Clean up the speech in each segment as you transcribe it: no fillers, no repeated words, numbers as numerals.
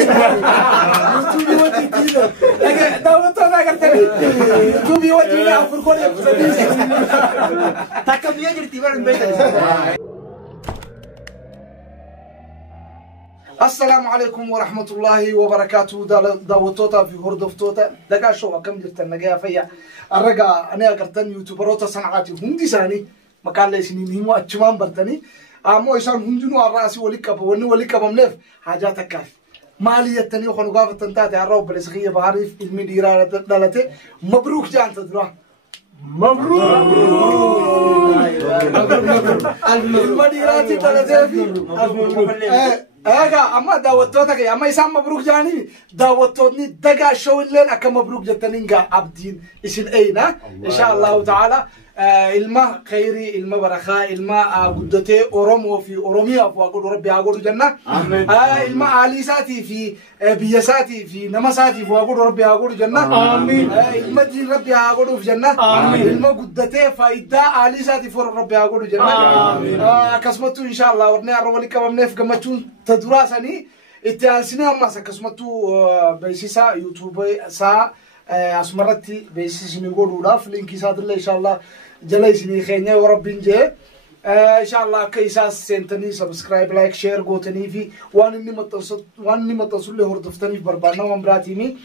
يوتيوب وتيتيلو لكن داوتونا قلتني يوتيوب وتيتيلو أفر كل يبصدي تكمل يجري تبر البيت السلام عليكم ورحمة الله وبركاته داوتوتا في هردفتوتا دقا شو كم جرت النجاة فيا الرجع أنا قرتني يوتيوبروتا صنعاتي هندي ساني مكان ليش نيمو أتشمان برتني أمو إيشان هندنو الرأسي وليكاب ونو وليكاب ملف حاجات كاف مالية تاني وخنو قاف تنتاتي عرّو بالسخية بعرف المديرة دلته مبروك جان تدرا مبروك المديرة دلته في أجا أما داوتوتك أما يسمى مبروك جاني داوتوني دقا شو اللين أكا مبروك جتنينجا عبدين إسن أينا إن شاء الله تعالى إلما خيري إلما بركة إلما قدتي أورمو في أورميا وأقول ربي أقول جنة إلما عاليساتي في بيساتي في نمساتي وأقول ربي أقول جنة إلما دين ربي أقول في جنة إلما قدتي فايدة عاليساتي فور ربي أقول جنة كسمتو إن شاء الله ورني أروى لك ومنف كمتون تدراسني التأنسنا ما سكسمتو بيسيسا يوتيوب سا أسمرتي بيسيس نقول ولا في الإنكساد الله إن شاء الله جلسني خيني وربين جه إن شاء الله كيساس سنتني سبسكرايب لايك شير قوتني في واني متصل له هردفتني في بربانا ومراتيني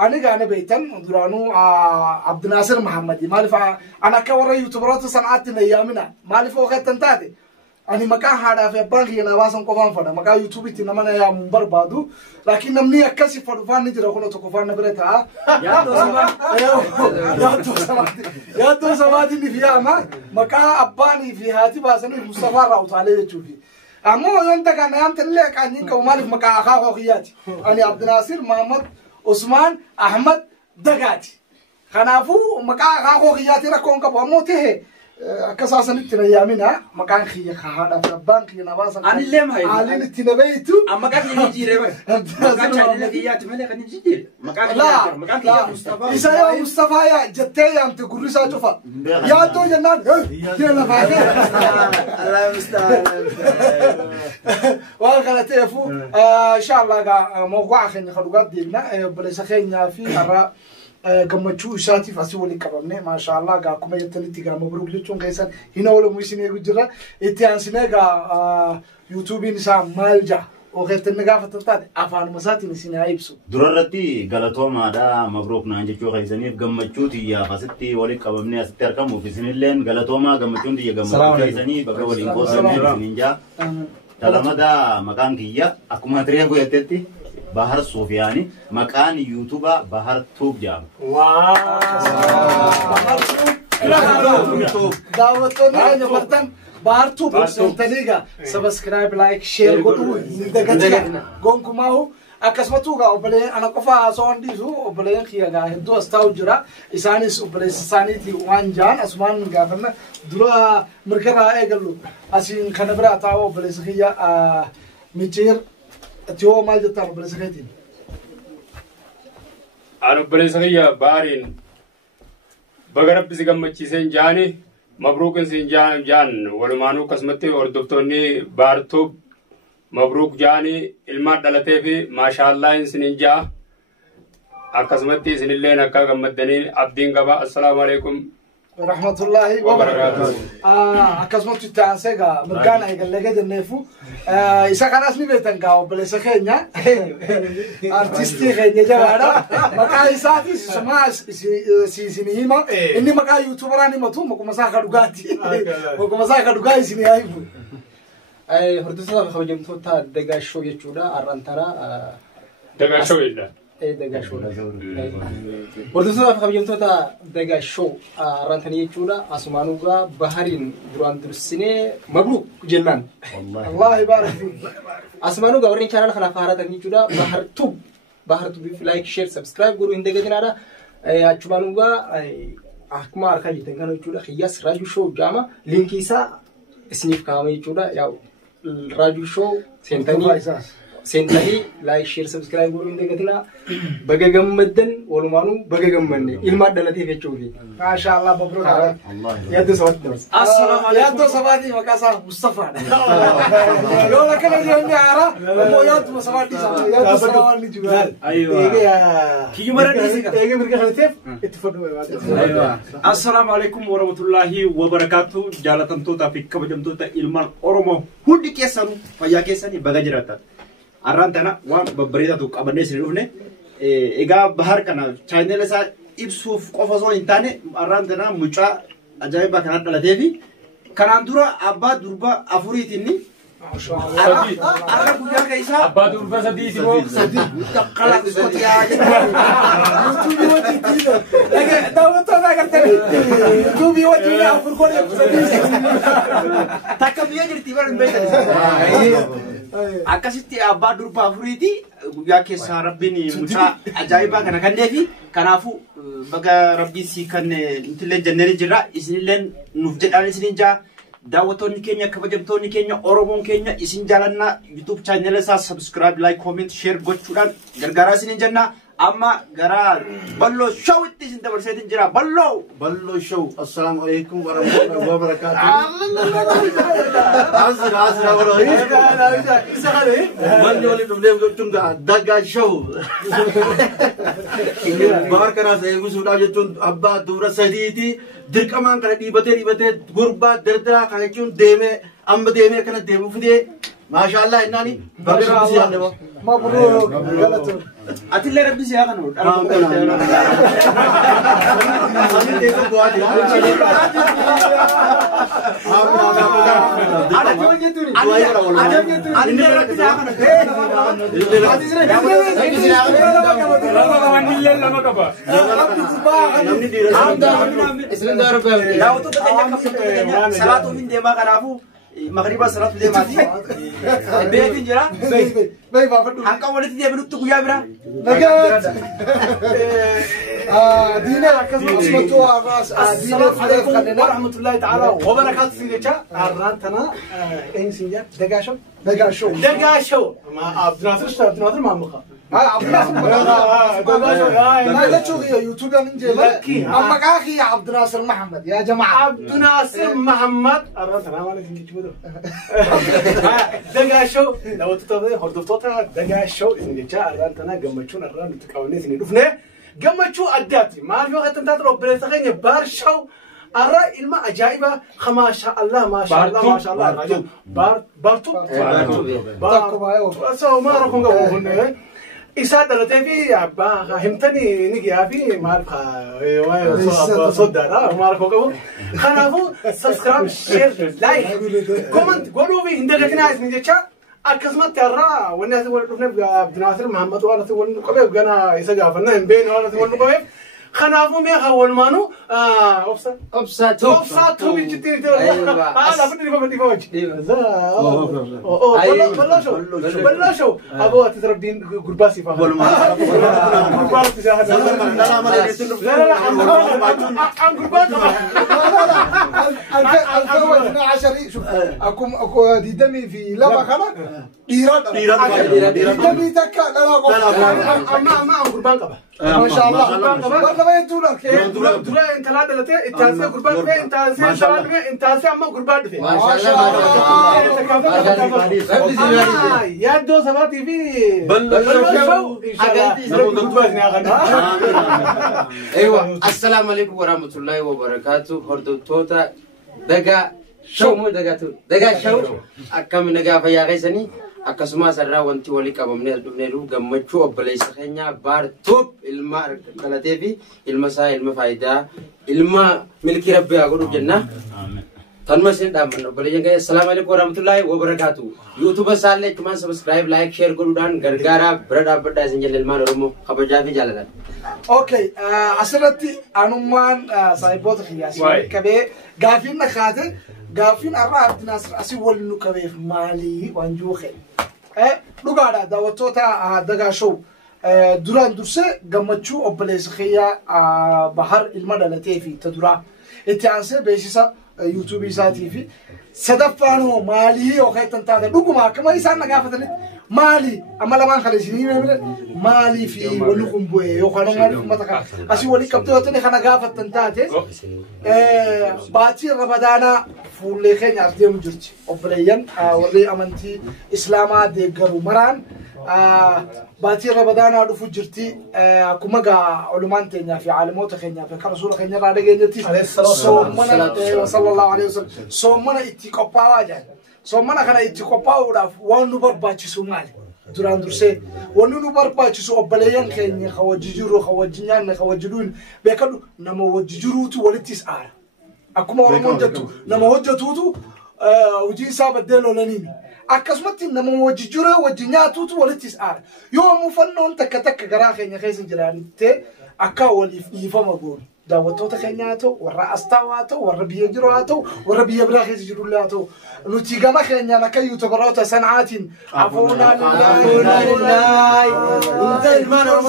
أنا قاعد بيتن درانو عبد الناصر محمدي مالف أنا كورا يوتيوبرات صنعتنا يامنا مالف وقت تنتادي أنا مكان هذا في بانكي أنا واسم كفان فدا مكان يوتيوب تنامنا يا مبر بادو لكن نمني أكسي فدفان نجرا كنا تكفان نبرتها يا تو سمادي اللي فيها ما مكان أباني في هاتي باسنو مصطفى راوت عليه تشوفي أمو يوم تكان يوم تلك عني كومالف مكان أخاه خياتي أنا عبد الناصر محمد عثمان أحمد دقاتي خنافو مكان أخاه خياتي ركون كباموته كساسا نتنا يامنا مكان خي خهذا في البنك ينباسا أنا اللي ما هي على نتنا بيتو أما كان يجي ربع مكان شايل الذيات ملك كان يجي مكان لا مكان يا مصطفى إذا يا مصطفى يا جتة يا أنت قولي ساتوفا يا تو جنان يا نفاجة الله مستعان وأنا تيفو إن شاء الله كا موقع خير خلوقات دينا بلس خيرنا في أرا قمتشو شاتي فاسولي كرمني ما شاء الله قا كم يتلتي قا مبروك ليشون كيسان هنا ولا موسيني يقولنا إتيانسنا قا يوتيوب نسا مالجا وقت النقافة تطاد أفان مساتي نسينا عيبسو دررتي غلطوم هذا مبروك نانجو خيساني قمتشو تيا فاستي ولي كرمني أستركم وفي سنين غلطوما قمتشو تيا قمتشو خيساني بقولي كوسا نينجا تلما دا مكان كيا أكما تريا كوي تتي بحر صوفياني مكان يوتيوب بحر توب جام واو دعوتنا نبرتن بحر توب سنتليجا سبسكرايب لايك شير قدو يندقتنا قومكم معه أكسمتوغا وبلين أنا كفا صون ديسو وبلين خياغا هدو استاوجرا إسانيس وبلين سانيتي وانجان أسمان غافنا درا مركرا إيقلو أسين خنبرا تاو وبلين خيا ميجير تيو مال جتا وبلين خيتين أنا بلين خيا بارين بغرب بسيقمتشي سنجاني مبروك سنجان جان ولمانو قسمتي وردفتوني بارتوب مبروك جاني الماد دلته في ما شاء الله إنسان جا أقسمتي سن اللي نكا قمدني عبدين قبا السلام عليكم ورحمة الله وبركاته أقسمتي تانسيغا مرقانا يقال لك جنفو إسا كان اسمي بيتن قاو بلسا خينيا أرتستي خينيا جوانا مكا إساتي سما سينيهما إني مكا يوتيوبراني مطو مكو مساخة لغاتي مكو مساخة لغاتي سينيهايبو هردسنا خبجم توتا دغاشو يچودا ارانترا دغاشو يلا دغاشو هردسنا خبجم توتا دغاشو ارانتني يچودا اسمانوغا بحرين دران درسني مبروك جنان الله يبارك فيك اسمانوغا ورين channel خنا فارا تني يچودا بحر توب لايك شير سبسكرايب غورو اندغدينادا اچمانوغا احكما اركا يتنكنو يچودا خياس راجو شو جاما لينكيسا اسنيف كامي يچودا ياو راجو شو سنتني سنتني لايك شير سبسكرايب قولوا إنت قتنا بقى جمدن ولمانو بقى جمدني إلما دلتي في شوفي ما شاء الله مبروك عليك يا دو سوات بس السلام عليكم يا دو سواتي مكاسا مصطفى يوم كنا جينا عرا يا دو سواتي يا دو سواتي جوال ايوه كي مرة نسيك ايه مركز خلتيف اتفضلوا ايوه السلام عليكم ورحمة الله وبركاته جالتنتو تافيك كبجمتو تا إلمان أورمو هودي كيسانو فيا كيساني بغاجراتا أرانتنا وان ببريدا توك أبني سنوفني إيجا بحر كنا channel سا إبسوف قفزون إنتاني أرانتنا مچا أجايبا كنا دلتيفي كنا دورا أبا دربا أفوريتيني ما شاء الله أرا بوجا كيسا أبا دربا سدي سمو تقلا كسوتيا يوتيوب وجهي تيجي لكن داوتو أنا قلت يوتيوب وجهي أفر كل تكمية جرتي بارن بيت akkasitti abbaa durbaa afuriiti guyyaa keessaa rabbiin mucaa ajaa'ibaa kana kanneefi kanaafuu baga rabbiin sii kan nutillee jennee jirra isinillee nuuf jedhaan isinin jaa daawwattoonni keenya kabajamtoonni keenya oromoon keenya isin jaalannaa YouTube channel isaa subscribe like comment share gochuudhaan gargaaraa isinin jenna amma gara ballo show itti isin dabarseetin jira ballo show assalamu alaikum warahmatullahi wabarakatuh azra wallahi ballo li dum tunga daga show barkana say gusuda jetun abba dura saditi dirqaman kana dibate gurba dardara kana chun deme amma deme kana demu fude ما شاء الله إنني بقدر بس يعني مبروك غلطوا أتلا ربي سياقنا مغربا صلاة بدي ماتي بيت جرا بي بافدو حقا ولتي دي بنوت كويا برا نجات دينا كذا اسمتو الراس دينا عليكم ورحمة الله تعالى وبركاته سيدك أرانتنا إن سينجا دقاشو ما عبد الناصر ما مخا عبد الناصر لا تشوف يوتيوب من جيبك أما كاخي عبد الناصر محمد يا جماعة عبد الناصر محمد أرانتنا ما لك نجيب دقاشو لو تتابع هردفتها دقاشو إن جاء أرانتنا جمعشون أران تكونيس ندفنه جمعشو أداتي ما في وقت تنتظر بريسخين بارشوا أرى إلما عجائبة ما شاء الله ما شاء الله ما شاء الله بارتو سو ما ركون قبول إسات التي أبا همتني نجي أبي ما أعرف صدّنا ما ركون قبول خلافو سبسكرايب شير لايك كومنت قولوا في هندلتنا اسمه جشة أكسمت ترى والناس يقولون عبد الناصر محمد ولا تقول قبل جنا يسجافنا هم بين ولا تقول قبل خنافو ميا خول مانو أوفسات هم يجتين أنا بدي فوج بلاشو أبو تتربين قرباسي فاهم أكو ديدمي في لما خلا إيران ديدمي تكا لا أما قربان قبل ما شاء الله والله ما يدولك دولة انت لا دلته انتاسه قربان في انتاسه شال في انتاسه اما قربان في ما شاء الله يا دو سباتي في ايوه السلام عليكم ورحمه الله وبركاته هردو توتا دغا شو مو دغا شو اكم نغا فيا غيسني akkasuma sarraa wanti walii qabamnee dhufneeru gammachuu obboleessa keenya baartuuf ilma dhalatee fi ilma isaa ilma faayidaa ilma milkii rabbii haa godhu jenna. Tanuma isin dhaammanna obboleeyyan keenya assalaamu alaikum warahmatullaahi wabarakaatu. yuutuuba isaallee achumaan sabskiraayib laayik sheer godhuudhaan gargaaraa bira dhaabbadhaa isin jala ilmaan oromoo kabajaa fi jaalalan. Okay, asirratti anummaan saayiboota kiyyaasii qabee gaafiin dhakaate gaaffiin arraa Abdi Naasir asii wal nu qabeef maalii waan juuqe dhugaadha daawwattoota dagaa show duraan dursee gammachuu obboleessa kiyyaa bahar ilma dhalatee fi ta duraa itti aansee beeksisa yuutuubii isaatii fi sadaffaan maalii yookaan tan taate dhuguma akkuma isaan na gaafatanitti مالي أما لما خلصني مالي في ولكم بوي يوخانو مالي في متك أسي ولي كبتوتني خنا قافة تنتاتي باتي رمضان فولي خين عبديم جرتي وبليان ولي أمانتي إسلاما ديقرو مران باتي رمضان عدو فجرتي كمجا علمان تنيا في عالموت خنيا في كرسول خنيا رادة جنتي صومنا وصلى الله عليه وسلم صومنا اتقابا واجا صومنا خنا اتقابا ودا وانو برباچي سومال duraan dursee wanni nu barbaachisu obboleeyyan keenya hawajji jiru hawajji nyaanne hawajjiduun beekadu nama wajji jiruutu walittis aara akkuma oromoon jettu nama hojjetuutu hojii isaa baddee lolaniini akkasumatti nama wajji jiru wajji nyaatuutu walittis aara yoo muufannoon takka takka garaa keenya keessa jiraanitte akka waliif dhiifama goonu daawwattoota keenyaa haa ta'u warra astaawaa haa ta'u warra biyya jiru haa ta'u warra biyya biraa keessa jirullee haa ta'u nuti gama keenyaan akka yuutubaroota sanaatiin afoonaa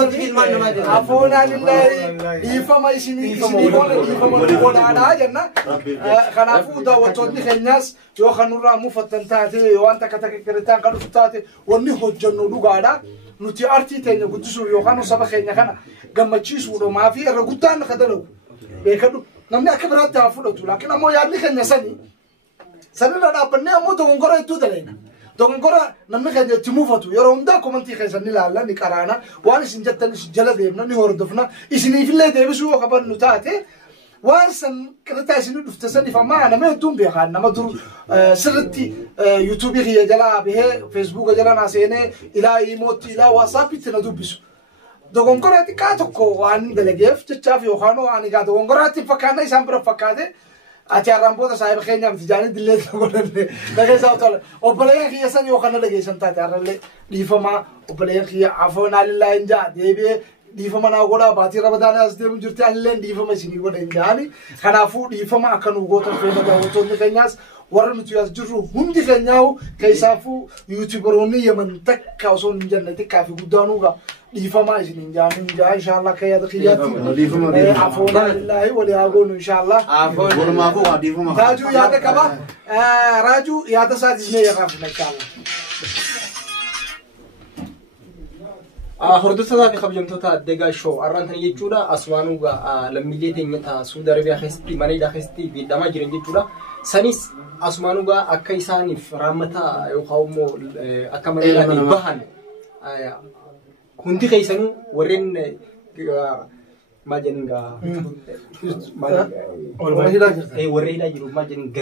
lillahi afoonaa lillahi dhiifama isinii godhaadhaa jenna kanaafuu daawwattoonni keenyaas yoo kanurraa mufattan taate yoo waan takka takka garitaan kan dhufu taate wanni hojjennu dhugaadha nuti artii teenya guddisuu yookaan saba keenya kana gammachiisuudhumaa fi irra guddaan akka dalagu beekadu namni akka biraatti haa fudhatu laakiin ammoo yaadni keenya sanirra dhaabbannee ammoo dogongora hedduu dalayna dogongora namni keenya itti mufatu yeroo hundaa komantii keessan ni laalla ni qaraana waan isin jettanis jala deemna ni hordofna isiniifillee deebisuu yoo qabannu taate waan san qirtaa isin dhufte saniif ammaa nama hedduun beekaan nama dur sirritti yuutuubii kiyya jalaa bahee feesbuuka jala naa seenee ilaa iimootti ilaa waasaappitti na dubbisu dogongora xiqqaa tokko waan dalageef jechaaf yookaan waan egaa dogongoraatti fakkaanna isaan bira fakkaate ati arramboota saahiba keenyaaf tijaanii dillee godhanne dhageessaa tola obboleeyyan kiyya san yookaan dhageessan taate arrallee dhiifamaa obboleeyyan kiyya afoonaa lillaa hin jaa deebi'ee dhiifama naa godhaa baatii ramadaana as deemu jirti anilleen dhiifama isinii godha hin jaani kanaafuu dhiifama akka nu gootan feena daawwattoonni keenyaas warra nuti as jirru hundi keenyaahu keessaafuu yuutubaroonni yaman takka osoo hin jenne xiqqaa fi guddaanuuga dhiifama isinii hin jaani hin jaa inshaallah akka yaada kiyyaatti afoonaa lillaahi walii haa goonu inshaallah raajuu yaada qaba raajuu yaada isaatis mee yarraafna inshaallah hordoftoota fi kabajamtoota Degaa Show arrantan jechuudha aswaanuuga lammiilee teenya Suudi Arabiyaa keessatti mana hidhaa keessatti miidhamaa jiran jechuudha sanis aswaanuuga akka isaaniif raammataa yookaan immoo akka mana hidhaatiin bahan hundi keessanuu warreen majeninga warra hidhaa jiru majenin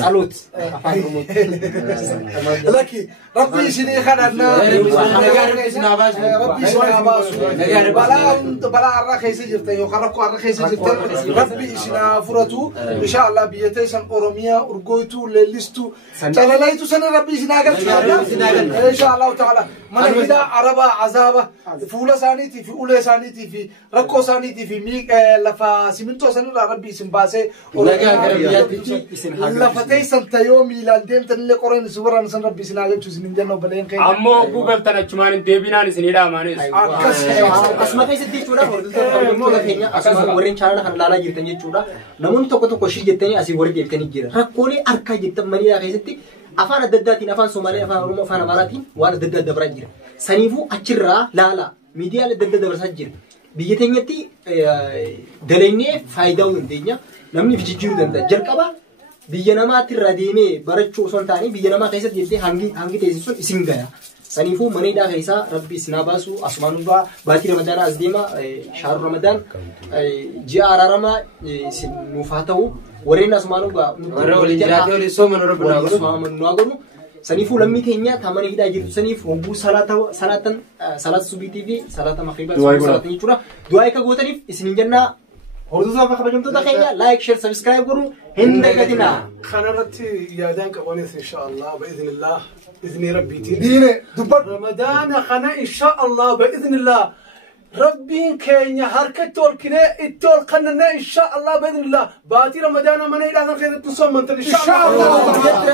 salut laki rabbi isinii kadhanna rabbi isinii baasu balaa arra keessa jirtan yookaan rakkoo arra keessa jirtan rabbi isinii furatu inshaallah biyya teessan oromiyaa urgoytu leellistu calalaytu sana rabbi isinii agarsiisa inshaallah ta'ala mana hidhaa arabaa azaaba fuula isaaniitii fi ulee isaaniitii fi rakkoo isaaniitii fi lafa simintoo sanirraa rabbi isin baasee lafa teessan tayoo miilaan deemtan illee qoreen isin warraan san rabbi isin agarsiisu isin hin jenna obboleen keenya ammoo google tan achumaan hin deebinaan isin hidhaamaanis asuma keessatti jechuudha hordoftoota keenya asuma warreen chaanala kan ilaalaa jirtan jechuudha namoonni tokko tokko shii jettanii asii warri deebitanii jira rakkoolee harkaa jettan maniidhaa keessatti afaan adda addaatiin afaan Somaalee afaan Oromoo afaan Amaaraatiin waan adda addaa dabaraa jira saniifuu achirraa laala miidiyaalee adda addaa dabarsaa jira biyya teenyatti dalaynee faayidaa dandeenya namni jijjiiruu danda'a jalqaba biyya namaatti irraa deemee barachuu osoo hin taane biyya namaa keessatti jettee hangi teessisuun isin gaya saniifuu mana hidhaa keessaa rabbi isin haa baasu asumaanuudhaa baatii ramadaanaa as deema shaaru ramadaan ji'a araaramaa isin nuuf haa ta'u warreen asumaanuudhaa warra waliin jiraatee waliin sooman nu godhu saniifuu lammii keenya taamana hidhaa jirtu saniif hogguu salaata subiitii fi salaata maghriibaa salaata jechuudha du'aa akka gootaniif isiniin jennaa hordoftoota kabajamtoota keenya like share subscribe godhu hin dagatinaa kanarratti yaadaan qabanis inshaallah bi'iznillah izni rabbiitiin diine dubbat ramadaana kana inshaallah bi'iznillah ربين كينيا حركة تول كنا التول قننا إن شاء الله بإذن الله باتي رمضان من إلى آخر خير تصوم أنت إن شاء الله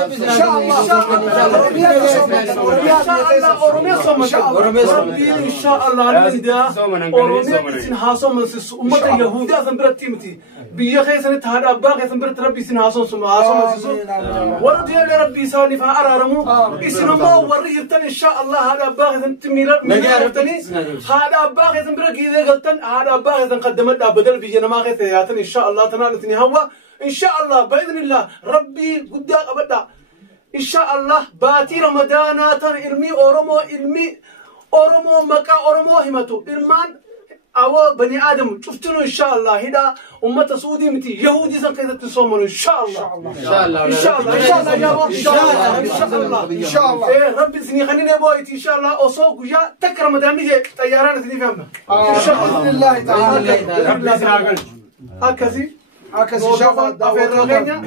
إن شاء الله إن شاء الله أورميا صوم ربي إن شاء الله ندا أورميا سنهاسون من أمة اليهود أصلا برتيمتي بيا سنة هذا باقي سنبرت ربي سنهاسون سمعاسون ورد يا ربي ساني فأرارمو إسنا ما وريتني إن شاء الله هذا باقي سنتمير مجارتني هذا باقي سنبرك إذا قلتن هذا باقي سنقدمت بدل بيجنا ما غير إن شاء الله تنالتني هوا إن شاء الله بإذن الله ربي قدام أبدا إن شاء الله باتي رمضان علمي أورمو مكة أورمو همتو إلمان أو بني آدم شفتنو إن شاء الله هدا أمة سعودي متي يهودي سنقيدة تصومون إن شاء الله إن شاء الله إن شاء الله إن شاء الله يا رب إن شاء الله إن شاء الله إن شاء الله إيه ربي سني خلينا بويت إن شاء الله أصوب ويا تكرم مدامي طياران سني فهمنا إن شاء الله بإذن الله تعالى ربي سناقل أكسي إن شاء الله أفير رغينا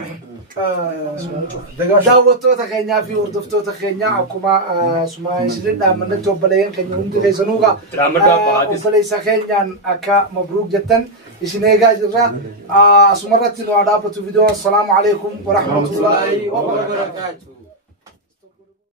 daawwattoota keenyaa fi hordoftoota keenyaa akkuma sumaa isin dhaammanne obboleeyyan keenya hundi keessanuuga obboleessa keenyaan akka mabruuk jettan isin eegaa jirra asumarratti nu dhaabbatu viidiyoon assalaamu alaikum wa rahmatullaahi wa barakaatuh